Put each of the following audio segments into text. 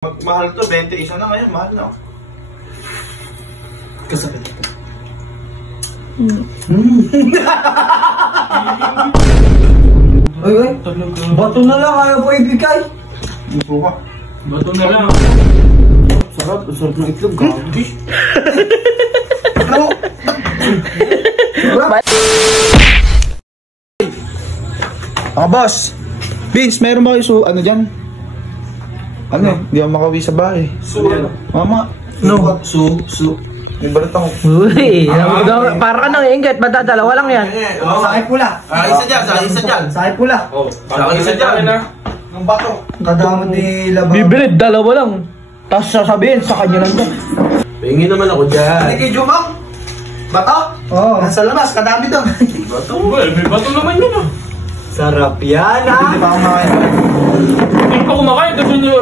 Mahal to, 21 na ngayon, mahal na. Kasakit ito. Ay, bato na lang, ayaw po ibigay. Gusto ka? Bato na lang. Sarap, sarap ng itlog. Gabi. Ano? Boss. Vince, meron ba kayo ano dyan? Ano? Hindi ako makawi sa bahay. Mama. No. May balat ako. Uy, parang ka nang ingat, dalawa lang yan. Sakit pula. Isa dyan. Sakit pula. Isa dyan. Ng bato. Kadamot ni Labang. Bibili, dalawa lang. Tapos sasabihin sa kanya lang doon. Pingin naman ako dyan. Hindi kay Jumang. Bato? Oo. Nasa labas, kadami doon. Bato? Well, may bato naman yun ah. Sarap yan Hindi pa ako makain. Hindi pa kumakain,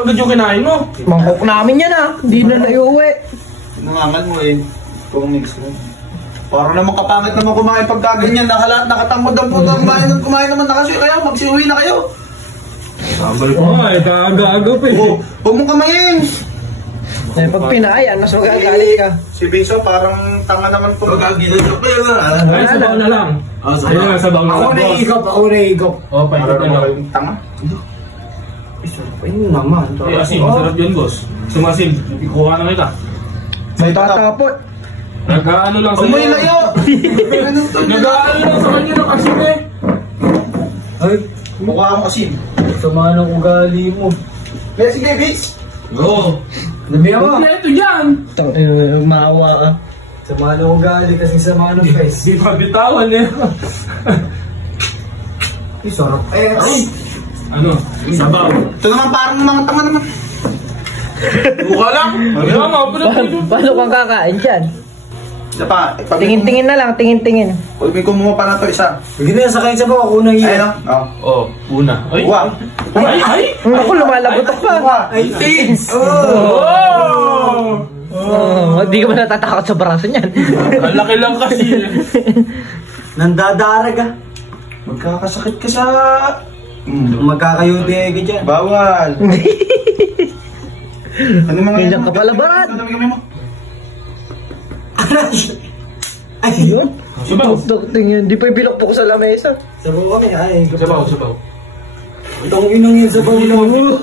doon yung kinain mo. Mangkok namin yan ah. Hindi na naiuwi. Nangangal mo eh. Kung mix mo. Para naman kapangit naman kumain pagka ganyan. Nakatangod ang puto ang bahay ng kumain naman na kasi. Kaya magsiuwi na kayo. Sabay ko nga eh, kaagap eh. Huwag mong kamayin. Eh, pag pinayan, mas magagalit ka. Si Binso parang tanga naman po. Magagilan ka pa yun Ay, sabaw na lang. Ayun nga, sabaw na lang. Ako na igop. Oo, paikot na lang. Tanga? Ayun naman. Eh, asin, masarap yun, boss. Sumasin, kuha na kita. May tatap. Tapot. Nag-ano lang Huwag mo ilayo. Nag-ano lang sa kanya ng asin eh. Ay, Mukha akong asin. sama ng ugali mo. Kaya sige, Vince. Oo. Nabi ako. Kompleto dyan. Maawa ka. Sama ng ugali kasi sama ng face. Di pa bitawan eh. Ay, sarap. Ay. Ano? Sabaw. Ito naman parang mga tanga naman. Buka lang. Ayaw nga, Paano kang kakain dyan? Isa pa. Tingin-tingin na lang, tingin-tingin. Huwag may kumuha pa na to isa. Sige na, sakay sa bawah. Ako nang Ayun iya. o. Oo, una. Ay, Uwa. ay. Ako, lumalagotok pa. Uwa. Ay, tins! Oh! Hindi ka ba natatakot sa braso niyan? Ang laki lang kasi. Nandadarag ah. Magkakasakit ka sa... Magkakayuti ka dyan. Bawal. Ano mga Ganyan ka pala, Barat. Ano kami mo? Ay, Yun? Sabaw. Tingin, di pa ibilok po ko sa lamesa. sabaw kami. Ay, Sabaw, sabaw. itong inong yun sabaw lang.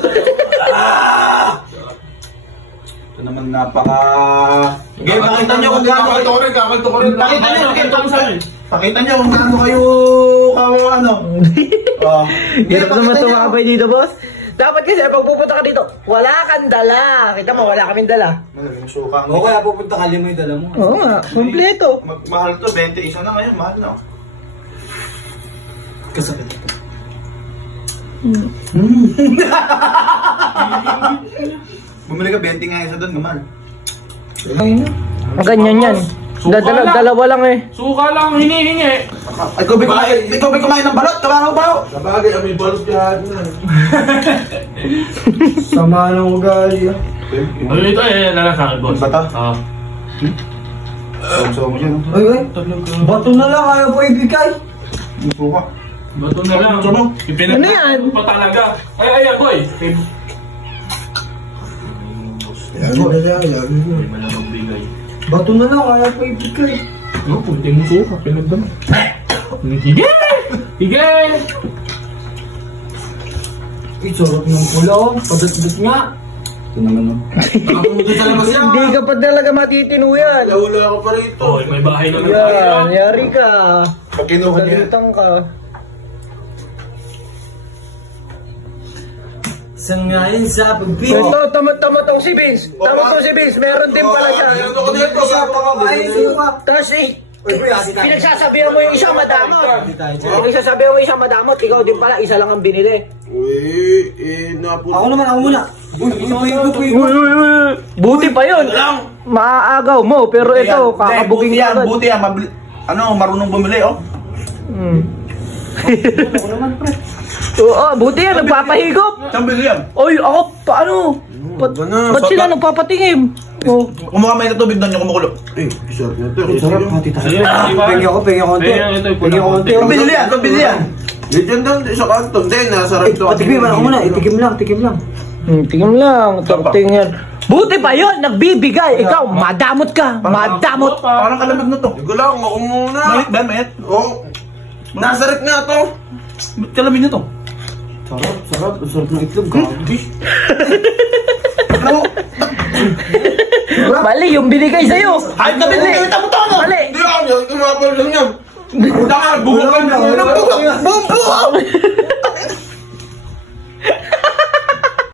Ito naman napaka... Okay, pakita nyo kung gaano kayo. Kakalto ko rin. Pakita nyo, Pakita mo sa akin. Pakita nyo kung gaano kayo... ano? Hirap naman tumabay dito, boss. Dapat kasi pag pupunta ka dito, wala kang dala. Kita mo, wala kaming dala. Magaling suka. O kaya pupunta ka limoy dala mo. Oo nga, kompleto. Mahal to, 21 na ngayon, mahal na. Kasakit ito. Bumili ka 20 nga isa doon, mahal. Ganyan yan. Dalawa lang eh. Suka lang ang hinihingi. Ikaw ba kumain ng balot? Kabaho ba? Sabagay, may balot yan. Sama ng ugali ah. Ano ito eh, lalasakin, boss. Bata? Oo. So mo dyan. Ay, bato na lang, ayaw po ibigay. Suka. Bato na lang. Sabaw. Ano yan? Pa talaga. Ay, boy. May malamang bigay. Bato na lang, ayaw po ibigay. No, punti mo suka, pinagdama. Hige! Hige! Ay, sarap ng pula oh. Padat-dat nga. Ito naman no. Nakapunta sa labas yan. Hindi ka pa talaga matitino yan. Wala ka pa rito. Oh, may bahay naman Yan, yari ka. Pag kinuha niya. Dalitang ka. Sangayon sa pagpili. Ito, tama tong si Vince. Tama tong si Vince. Meron din pala siya. Tapos pinagsasabihan mo yung isang madamot. Pinagsasabihan mo yung isang madamot. Ikaw din pala, isa lang ang binili. Ako naman, ako muna. Buti pa yun. Maaagaw mo, pero ito, kakabuging yan. agad. Buti yan. Marunong bumili oh. Ako naman, pre. Oo, buti yan, nagpapahigop. Saan bili yan? Oy, ako, paano? Ba't sila nagpapatingin? Oh. Kumuha may na tubig doon yung kumukulo. Sarap pati tayo. Sige, di ba? Pengi ako konti. Pengi ako konti. Pabili yan, pabili yan. Diyan doon sa kanto. Hindi, nasarap ito. Patikim lang ako muna. Itikim lang. Tingnan lang, torting yan. Buti pa yun, nagbibigay. Ikaw, madamot ka. Madamot. Parang kalamig na to. Hindi ko lang, ako muna. Mayit ba, mayit? Oo. Nasarit nga to. Ba't kalamig na to? Sarap, sarap. Sarap ng itlog, gabi. Ano? Mali, yung binigay sa'yo. Ay, kami Mali. kita mo to, ano? Mali. Hindi ako, yung tumapal lang yan. Buka, buka. Buka.